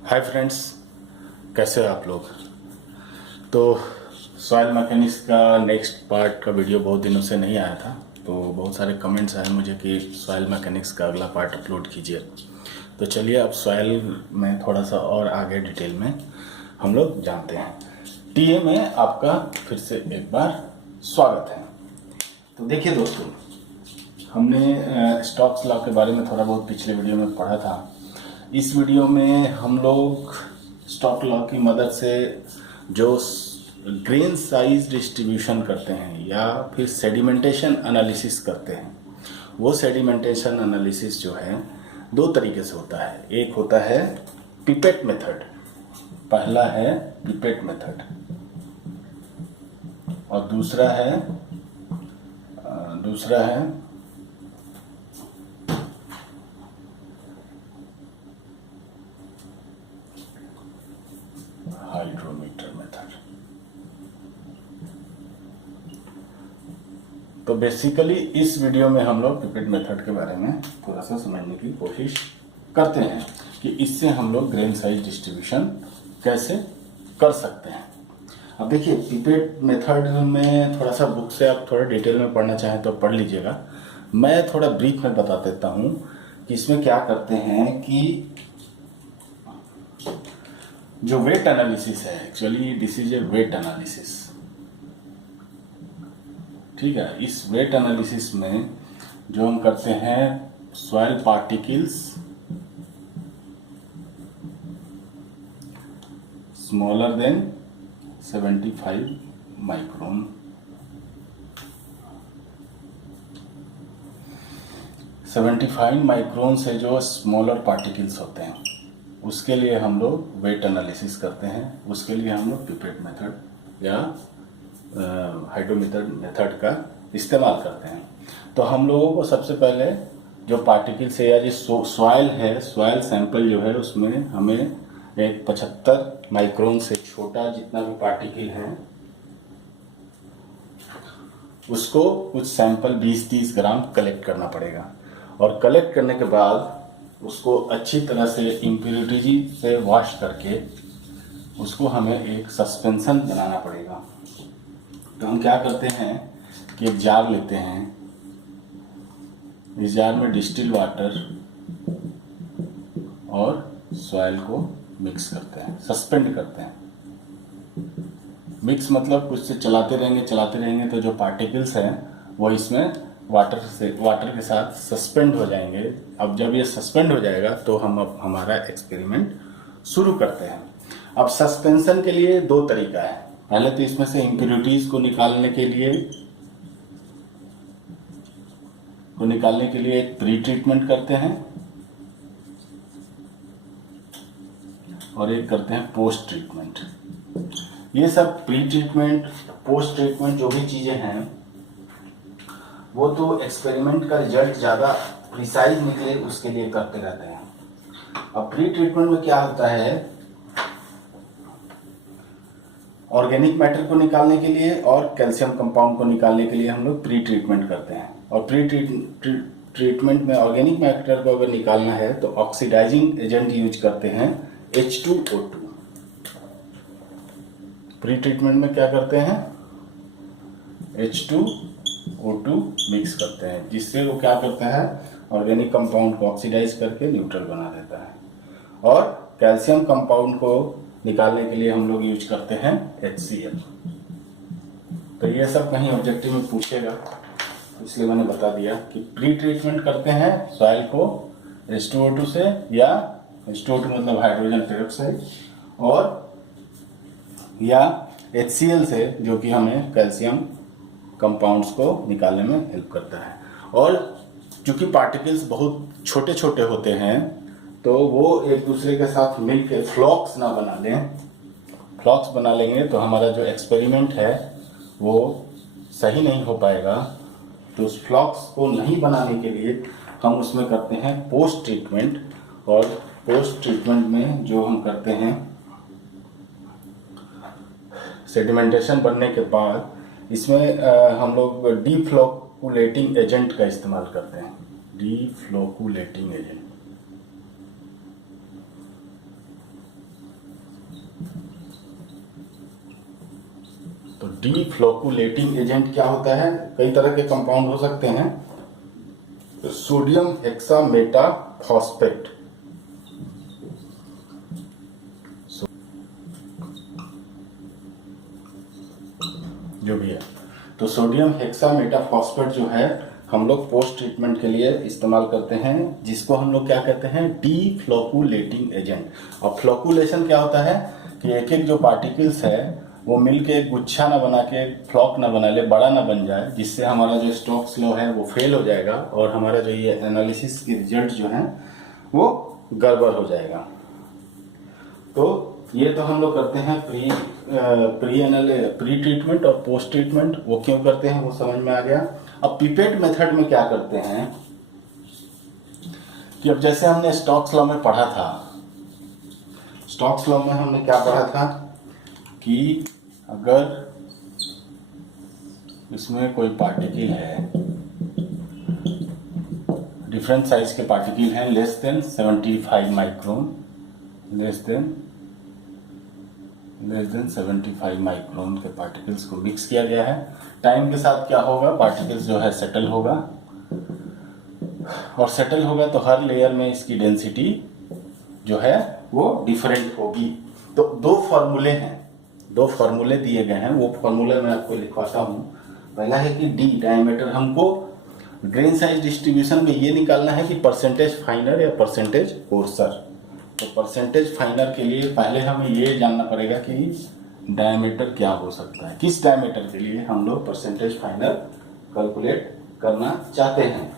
Hi friends, कैसे हो आप लोग। तो सॉइल मैकेनिक्स का नेक्स्ट पार्ट का वीडियो बहुत दिनों से नहीं आया था, तो बहुत सारे कमेंट्स आए मुझे कि सॉइल मैकेनिक्स का अगला पार्ट अपलोड कीजिए। तो चलिए अब सॉइल में थोड़ा सा और आगे डिटेल में हम लोग जानते हैं। टीए में आपका फिर से एक बार स्वागत है। तो देखिए दोस्तों, हमने स्टॉक्स लॉ के बारे में थोड़ा बहुत पिछले वीडियो में पढ़ा था। इस वीडियो में हम लोग स्टॉक लॉ की मदद से जो ग्रेन साइज डिस्ट्रीब्यूशन करते हैं या फिर सेडिमेंटेशन एनालिसिस करते हैं, वो सेडिमेंटेशन एनालिसिस जो है दो तरीके से होता है। एक होता है पिपेट मेथड, पहला है पिपेट मेथड, और दूसरा है हाइड्रोमीटर मेथड। तो बेसिकली इस वीडियो में हम लोग पिपेट मेथड के बारे में थोड़ा सा समझने की कोशिश करते हैं कि इससे हम लोग ग्रेन साइज डिस्ट्रीब्यूशन कैसे कर सकते हैं। अब देखिए, पिपेट मेथड में थोड़ा सा बुक से आप थोड़ा डिटेल में पढ़ना चाहें तो पढ़ लीजिएगा। मैं थोड़ा ब्रीफ में बता देता हूँ कि इसमें क्या करते हैं कि जो वेट एनालिसिस है, actually this is a weight analysis, ठीक है। इस वेट एनालिसिस में जो हम करते हैं, soil particles smaller than 75 micron, 75 micron से जो स्मॉलर पार्टिकल्स होते हैं उसके लिए हम लोग वेट एनालिसिस करते हैं। उसके लिए हम लोग पिपेट मेथड या हाइड्रोमीटर मेथड का इस्तेमाल करते हैं। तो हम लोगों को सबसे पहले जो पार्टिकल्स है या जो सॉइल है, सॉइल सैंपल जो है उसमें हमें एक 75 माइक्रोन से छोटा जितना भी पार्टिकल है उसको कुछ सैंपल 20-30 ग्राम कलेक्ट करना पड़ेगा, और कलेक्ट करने के बाद उसको अच्छी तरह से इम्प्योरिटी से वॉश करके उसको हमें एक सस्पेंशन बनाना पड़ेगा। तो हम क्या करते हैं कि एक जार लेते हैं, इस जार में डिस्टिल वाटर और सॉइल को मिक्स करते हैं, सस्पेंड करते हैं। मिक्स मतलब कुछ से चलाते रहेंगे तो जो पार्टिकल्स हैं वो इसमें वाटर के साथ सस्पेंड हो जाएंगे। अब जब ये सस्पेंड हो जाएगा तो हम अब हमारा एक्सपेरिमेंट शुरू करते हैं। अब सस्पेंशन के लिए दो तरीका है। पहले तो इसमें से इम्प्योरिटीज को निकालने के लिए एक प्री ट्रीटमेंट करते हैं और एक करते हैं पोस्ट ट्रीटमेंट। ये सब प्री ट्रीटमेंट, पोस्ट ट्रीटमेंट जो भी चीजें हैं वो तो एक्सपेरिमेंट का रिजल्ट ज़्यादा प्रिसाइज निकले उसके लिए करते रहते हैं। अब प्री ट्रीटमेंट में क्या होता है, ऑर्गेनिक मैटर को निकालने के लिए और कैल्शियम कंपाउंड को निकालने के लिए हम लोग प्री ट्रीटमेंट करते हैं। और प्री ट्रीटमेंट में ऑर्गेनिक मैटर को अगर निकालना है तो ऑक्सीडाइजिंग एजेंट यूज करते हैं H2O2। प्री ट्रीटमेंट में क्या करते हैं, H2O2 मिक्स करते हैं, जिससे वो क्या करता है, ऑर्गेनिक कंपाउंड को ऑक्सीडाइज करके न्यूट्रल बना देता है। और कैल्शियम कंपाउंड को निकालने के लिए हम लोग यूज करते हैं HCl। तो ये सब कहीं ऑब्जेक्टिव में पूछेगा, इसलिए मैंने बता दिया कि प्री ट्रीटमेंट करते हैं सॉइल को H2O2 से, या H2O2 मतलब हाइड्रोजन पेरोक्साइड, और या HCl से, जो कि हमें कैल्शियम कंपाउंड्स को निकालने में हेल्प करता है। और चूंकि पार्टिकल्स बहुत छोटे छोटे होते हैं तो वो एक दूसरे के साथ मिलकर फ्लॉक्स ना बना लें। फ्लॉक्स बना लेंगे तो हमारा जो एक्सपेरिमेंट है वो सही नहीं हो पाएगा। तो उस फ्लॉक्स को नहीं बनाने के लिए हम उसमें करते हैं पोस्ट ट्रीटमेंट। और पोस्ट ट्रीटमेंट में जो हम करते हैं, सेडिमेंटेशन बनने के बाद इसमें हम लोग डीफ्लोकुलेटिंग एजेंट का इस्तेमाल करते हैं। डीफ्लोकुलेटिंग एजेंट तो डीफ्लोकुलेटिंग एजेंट क्या होता है? कई तरह के कंपाउंड हो सकते हैं। सोडियम हेक्सामेटाफॉस्फेट, जो भी है, तो सोडियम हेक्सामेटाफॉस्फेट जो है हम लोग पोस्ट ट्रीटमेंट के लिए इस्तेमाल करते हैं, जिसको हम लोग क्या कहते हैं? डीफ्लोकुलेटिंग एजेंट। और फ्लोकुलेशन क्या होता है कि एक एक जो पार्टिकल्स है वो मिलके एक गुच्छा ना बना के, फ्लॉक ना बना ले, बड़ा ना बन जाए, जिससे हमारा जो स्टोक्स लॉ है वो फेल हो जाएगा और हमारा जो ये एनालिसिस के रिजल्ट जो हैं वो गड़बड़ हो जाएगा। तो ये तो हम लोग करते हैं प्री ट्रीटमेंट और पोस्ट ट्रीटमेंट। वो क्यों करते हैं वो समझ में आ गया। अब पिपेट मेथड में क्या करते हैं कि अब जैसे हमने स्टोक्स लॉ में पढ़ा था, स्टोक्स लॉ में हमने क्या पढ़ा था कि अगर इसमें कोई पार्टिकल है, डिफरेंट साइज के पार्टिकल हैं, less than 75 micron, less than 75 micron के पार्टिकल्स को मिक्स किया गया है। टाइम के साथ क्या होगा? पार्टिकल्स जो है सेटल होगा, और सेटल होगा तो हर लेयर में इसकी डेंसिटी जो है वो डिफरेंट होगी। तो दो फॉर्मूले हैं, दो फॉर्मूले दिए गए हैं, वो फॉर्मूला मैं आपको लिखवाता हूँ। पहला है कि डी डायमीटर, हमको ग्रेन साइज डिस्ट्रीब्यूशन में ये निकालना है कि परसेंटेज फाइनर या परसेंटेज कोर्सर। तो परसेंटेज फाइनर के लिए पहले हमें ये जानना पड़ेगा कि डायमीटर क्या हो सकता है, किस डायमीटर के लिए हम लोग परसेंटेज फाइनर कैलकुलेट करना चाहते हैं।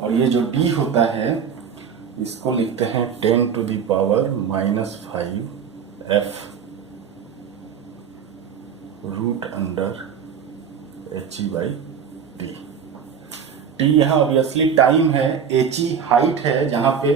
और ये जो डी होता है इसको लिखते हैं 10 to the power -5 F root under HE/T। T यहाँ ऑब्वियसली टाइम है, HE हाइट है, जहाँ पे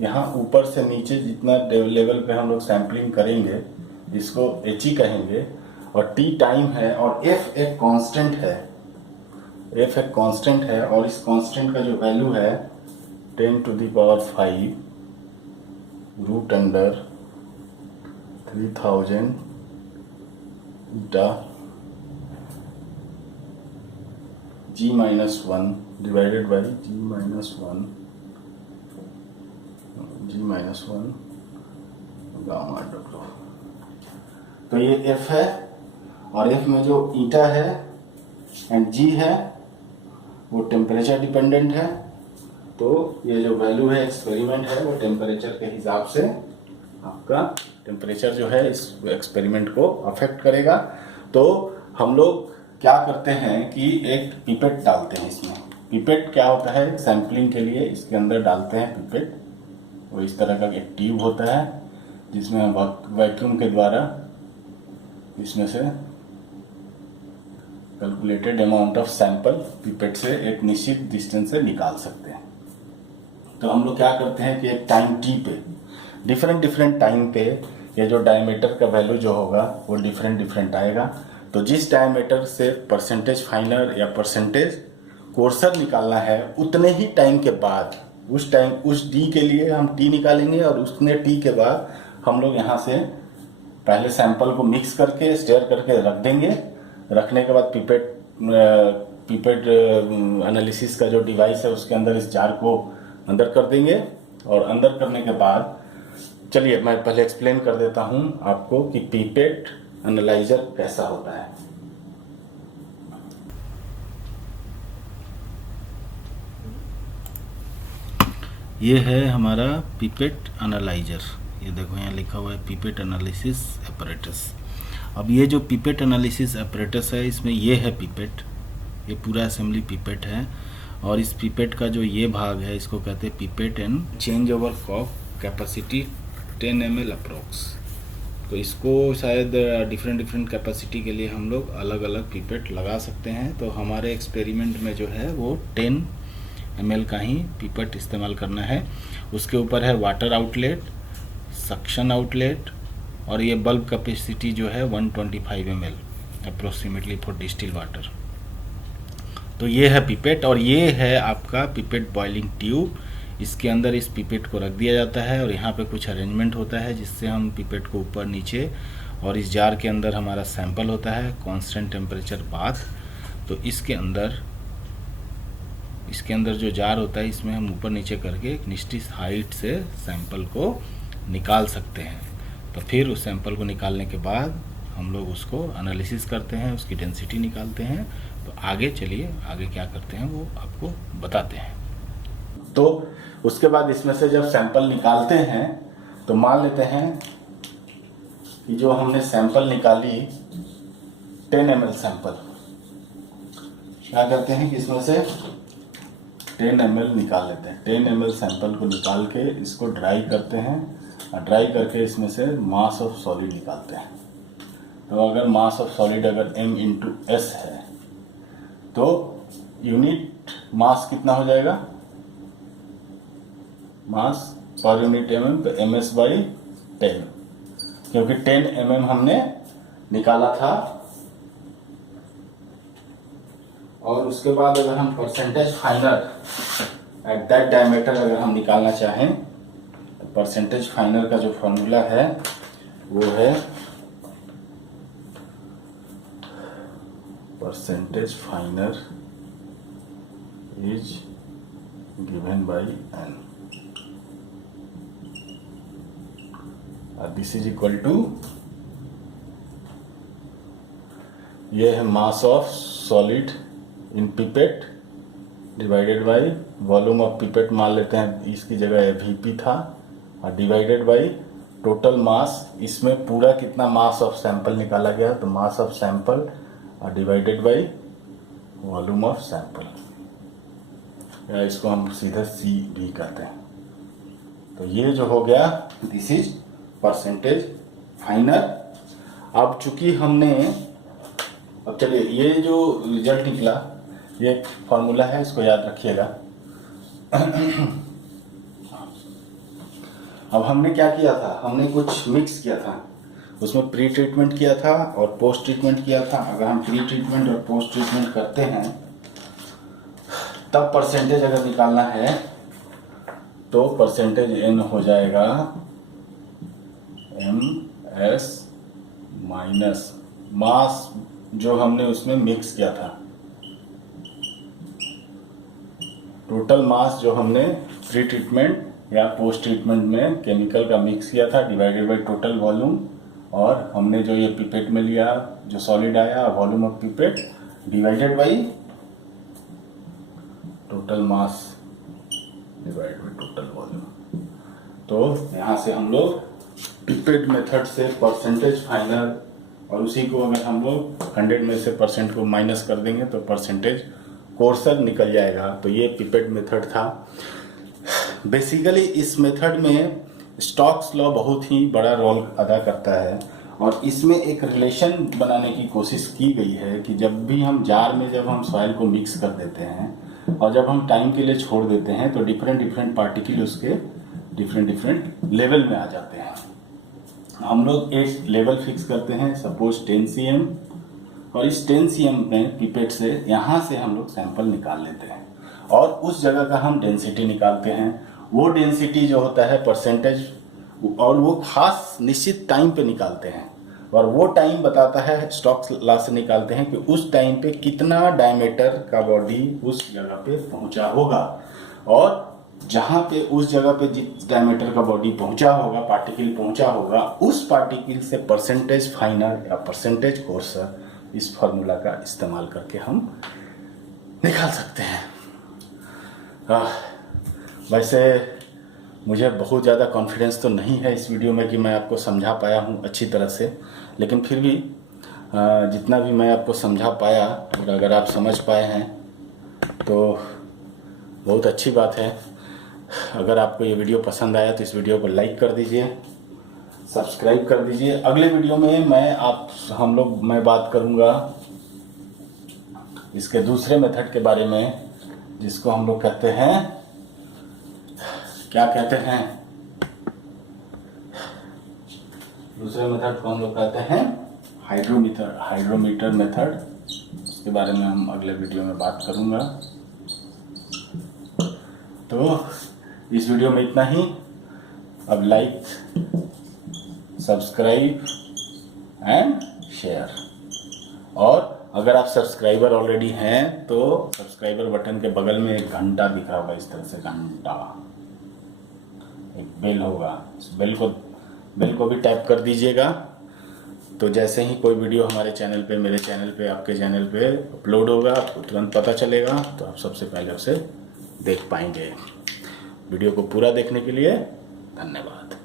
यहाँ ऊपर से नीचे जितना लेवल पे हम लोग सैम्पलिंग करेंगे इसको HE कहेंगे, और T टाइम है, और F एक कांस्टेंट है, F एक कांस्टेंट है, और इस कांस्टेंट का जो वैल्यू है 10 to the power 5 root under 3000 G-1 divided by G-1 gamma W. तो ये F है, और F में जो ईटा है एंड G है वो टेम्परेचर डिपेंडेंट है। तो ये जो वैल्यू है एक्सपेरिमेंट है वो टेम्परेचर के हिसाब से, आपका टेम्परेचर जो है इस एक्सपेरिमेंट को अफेक्ट करेगा। तो हम लोग क्या करते हैं कि एक पिपेट डालते हैं इसमें। पिपेट क्या होता है? सैम्पलिंग के लिए इसके अंदर डालते हैं पिपेट। वो इस तरह का एक ट्यूब होता है जिसमें हम वैक्यूम के द्वारा इसमें से calculated amount of sample pipette से एक निश्चित डिस्टेंस से निकाल सकते हैं। तो हम लोग क्या करते हैं कि एक टाइम टी पे डिफरेंट टाइम पे ये जो डायमीटर का वैल्यू जो होगा वो डिफरेंट आएगा। तो जिस डायमीटर से परसेंटेज फाइनर या परसेंटेज कोर्सर निकालना है उतने ही टाइम के बाद उस डी के लिए हम टी निकालेंगे, और उतने टी के बाद हम लोग यहाँ से पहले सैंपल को मिक्स करके स्टेयर करके रख देंगे। रखने के बाद पिपेट एनालिसिस का जो डिवाइस है उसके अंदर इस जार को अंदर कर देंगे, और अंदर करने के बाद चलिए मैं पहले एक्सप्लेन कर देता हूँ आपको कि पिपेट एनालाइजर कैसा होता है। ये है हमारा पिपेट एनालाइजर, ये देखो यहाँ लिखा हुआ है पिपेट एनालिसिस एपरेटस। अब ये जो पिपेट एनालिसिस एपरेटस है इसमें ये है पिपेट, ये पूरा असेंबली पिपेट है, और इस पिपेट का जो ये भाग है इसको कहते हैं pipette and change over cock capacity 10 ml approx. तो इसको शायद डिफरेंट कैपेसिटी के लिए हम लोग अलग अलग पिपेट लगा सकते हैं। तो हमारे एक्सपेरिमेंट में जो है वो 10 ml का ही पिपेट इस्तेमाल करना है। उसके ऊपर है वाटर आउटलेट, सक्शन आउटलेट, और ये बल्ब कैपेसिटी जो है 125 ml approximately for distil water. तो ये है पिपेट, और ये है आपका पिपेट बॉइलिंग ट्यूब। इसके अंदर इस पिपेट को रख दिया जाता है और यहाँ पे कुछ अरेंजमेंट होता है जिससे हम पिपेट को ऊपर नीचे, और इस जार के अंदर हमारा सैंपल होता है कांस्टेंट टेम्परेचर बाथ। तो इसके अंदर जो जार होता है इसमें हम ऊपर नीचे करके एक निश्चित हाइट से सैंपल को निकाल सकते हैं। तो फिर उस सैंपल को निकालने के बाद हम लोग उसको एनालिसिस करते हैं, उसकी डेंसिटी निकालते हैं। तो आगे चलिए आगे क्या करते हैं वो आपको बताते हैं। तो उसके बाद इसमें से जब सैंपल निकालते हैं तो मान लेते हैं कि जो हमने सैंपल निकाली 10 ml सैंपल, क्या करते हैं कि इसमें से 10 ml निकाल लेते हैं। 10 ml सैंपल को निकाल के इसको ड्राई करते हैं और ड्राई करके इसमें से मास ऑफ सॉलिड निकालते हैं। तो अगर मास ऑफ सॉलिड अगर m/s है तो यूनिट मास कितना हो जाएगा, मास पर यूनिट mm तो ms/10, क्योंकि 10 mm हमने निकाला था। और उसके बाद अगर हम परसेंटेज फाइनर एट दैट डायमीटर अगर हम निकालना चाहें तो परसेंटेज फाइनर का जो फॉर्मूला है वो है percentage finer is given by n, this is equal to, ये है mass of solid in pipette divided by volume of pipette, मान लेते हैं इसकी जगह Vp था, और डिवाइडेड बाय टोटल मास। इसमें पूरा कितना मास ऑफ सैंपल निकाला गया तो मास ऑफ सैंपल और divided by volume of sample, या इसको हम सीधा C भी कहते हैं। तो ये जो हो गया दिस इज परसेंटेज फाइनर। अब चूंकि हमने, अब चलिए ये जो रिजल्ट निकला ये एक फॉर्मूला है, इसको याद रखिएगा। अब हमने क्या किया था, हमने कुछ मिक्स किया था, उसमें प्री ट्रीटमेंट किया था और पोस्ट ट्रीटमेंट किया था। अगर हम प्री ट्रीटमेंट और पोस्ट ट्रीटमेंट करते हैं तब परसेंटेज अगर निकालना है तो परसेंटेज n हो जाएगा ms माइनस मास जो हमने उसमें मिक्स किया था, टोटल मास जो हमने प्री ट्रीटमेंट या पोस्ट ट्रीटमेंट में केमिकल का मिक्स किया था, डिवाइडेड बाय टोटल वॉल्यूम, और हमने जो ये पिपेट में लिया जो सॉलिड आया volume of pipette divided by total mass divided by total volume. तो यहाँ से हम लोग पिपेट मेथड से परसेंटेज फाइनल, और उसी को अगर हम लोग 100 में से % को माइनस कर देंगे तो परसेंटेज कोर्सर निकल जाएगा। तो ये पिपेट मेथड था। बेसिकली इस मेथड में स्टोक्स लॉ बहुत ही बड़ा रोल अदा करता है, और इसमें एक रिलेशन बनाने की कोशिश की गई है कि जब भी हम जार में जब हम सॉइल को मिक्स कर देते हैं और जब हम टाइम के लिए छोड़ देते हैं तो डिफरेंट पार्टिकल उसके डिफरेंट लेवल में आ जाते हैं। हम लोग एक लेवल फिक्स करते हैं, सपोज 10 cm, और इस 10 cm में पिपेट से यहाँ से हम लोग सैंपल निकाल लेते हैं और उस जगह का हम डेंसिटी निकालते हैं। वो डेंसिटी जो होता है परसेंटेज, और वो खास निश्चित टाइम पे निकालते हैं, और वो टाइम बताता है स्टोक्स लॉ से निकालते हैं कि उस टाइम पे कितना डायमीटर का बॉडी उस जगह पे पहुंचा होगा, और जहाँ पे उस जगह पे जिस डायमीटर का बॉडी पहुंचा होगा, पार्टिकल पहुंचा होगा, उस पार्टिकल से परसेंटेज फाइनर या परसेंटेज कोर्सर इस फार्मूला का इस्तेमाल करके हम निकाल सकते हैं। वैसे मुझे बहुत ज़्यादा कॉन्फिडेंस तो नहीं है इस वीडियो में कि मैं आपको समझा पाया हूँ अच्छी तरह से, लेकिन फिर भी जितना भी मैं आपको समझा पाया, और अगर आप समझ पाए हैं तो बहुत अच्छी बात है। अगर आपको ये वीडियो पसंद आया तो इस वीडियो को लाइक कर दीजिए, सब्सक्राइब कर दीजिए। अगले वीडियो में मैं बात करूँगा इसके दूसरे मेथड के बारे में, जिसको हम लोग कहते हैं, क्या कहते हैं, दूसरे मेथड को हम लोग कहते हैं हाइड्रोमीटर मेथड। उसके बारे में हम अगले वीडियो में बात करूंगा। तो इस वीडियो में इतना ही। अब लाइक, सब्सक्राइब एंड शेयर। और अगर आप सब्सक्राइबर ऑलरेडी हैं तो सब्सक्राइबर बटन के बगल में एक घंटा दिख रहा होगा, इस तरह से घंटा, एक बेल होगा, उस बेल को भी टैप कर दीजिएगा। तो जैसे ही कोई वीडियो हमारे चैनल पे, मेरे चैनल पे, आपके चैनल पे अपलोड होगा, आपको तुरंत पता चलेगा, तो आप सबसे पहले उसे देख पाएंगे। वीडियो को पूरा देखने के लिए धन्यवाद।